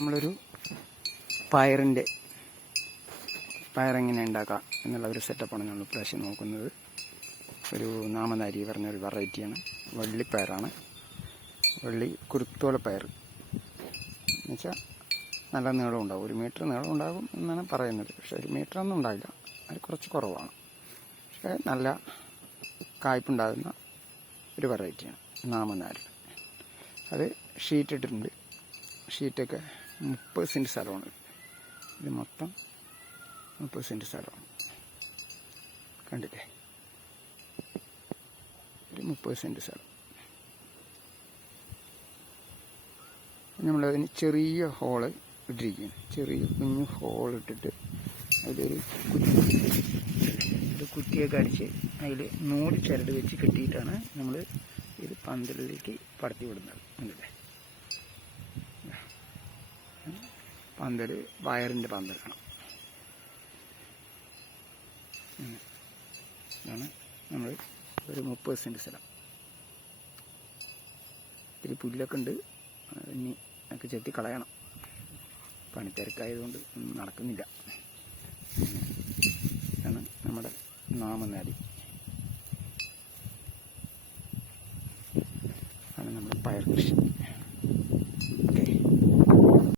നമ്മളൊരു പയറിൻ്റെ പയറെങ്ങനെ ഉണ്ടാക്കാം എന്നുള്ള ഒരു സെറ്റപ്പാണ് നമ്മൾ ഇപ്രാവശ്യം നോക്കുന്നത്. ഒരു നാമനാരി പറഞ്ഞൊരു വെറൈറ്റിയാണ്, വള്ളിപ്പയറാണ്. വള്ളി കുരുത്തോല പയർ എന്നുവെച്ചാൽ നല്ല നീളം ഉണ്ടാകും, 1 മീറ്റർ നീളം ഉണ്ടാകും എന്നാണ് പറയുന്നത്. പക്ഷേ 1 മീറ്ററൊന്നും ഉണ്ടാവില്ല, അത് കുറച്ച് കുറവാണ്. പക്ഷേ നല്ല കായ്പുണ്ടാകുന്ന ഒരു വെറൈറ്റിയാണ് നാമനാരി. അത് ഷീറ്റ് ഇട്ടിട്ടുണ്ട്. ഷീറ്റൊക്കെ 30 സെൻറ്റ് സ്ഥലമാണ്. ഇത് മൊത്തം 30 സെൻറ്റ് സ്ഥലമാണ്. കണ്ടില്ലേ, ഒരു 30 സെൻറ്റ് സ്ഥലം. നമ്മളതിന് ചെറിയ ഹോള് ഇട്ടിരിക്കുകയാണ്. ചെറിയ കുഞ്ഞു ഹോളിട്ടിട്ട് അതിലൊരു കുറ്റിയൊക്കെ അടിച്ച് അതിൽ നൂല് ചരട് വെച്ച് കെട്ടിയിട്ടാണ് നമ്മൾ ഇത് പന്തലിലേക്ക് പടത്തി വിടുന്നത്. കണ്ടില്ലേ, പന്തൽ വയറിൻ്റെ പന്തലാണ്. ഇതാണ് നമ്മൾ ഒരു 30 സെൻറ്റ് സ്ഥലം. ഇത്തിരി പുല്ലൊക്കെ ഉണ്ട്, ഇനി ഒക്കെ ചെത്തി കളയണം. പണിത്തിരക്കായതുകൊണ്ട് ഒന്നും നടക്കുന്നില്ല. ഇതാണ് നമ്മുടെ നാമനാരി. ആണ് നമ്മുടെ പയർ കൃഷി.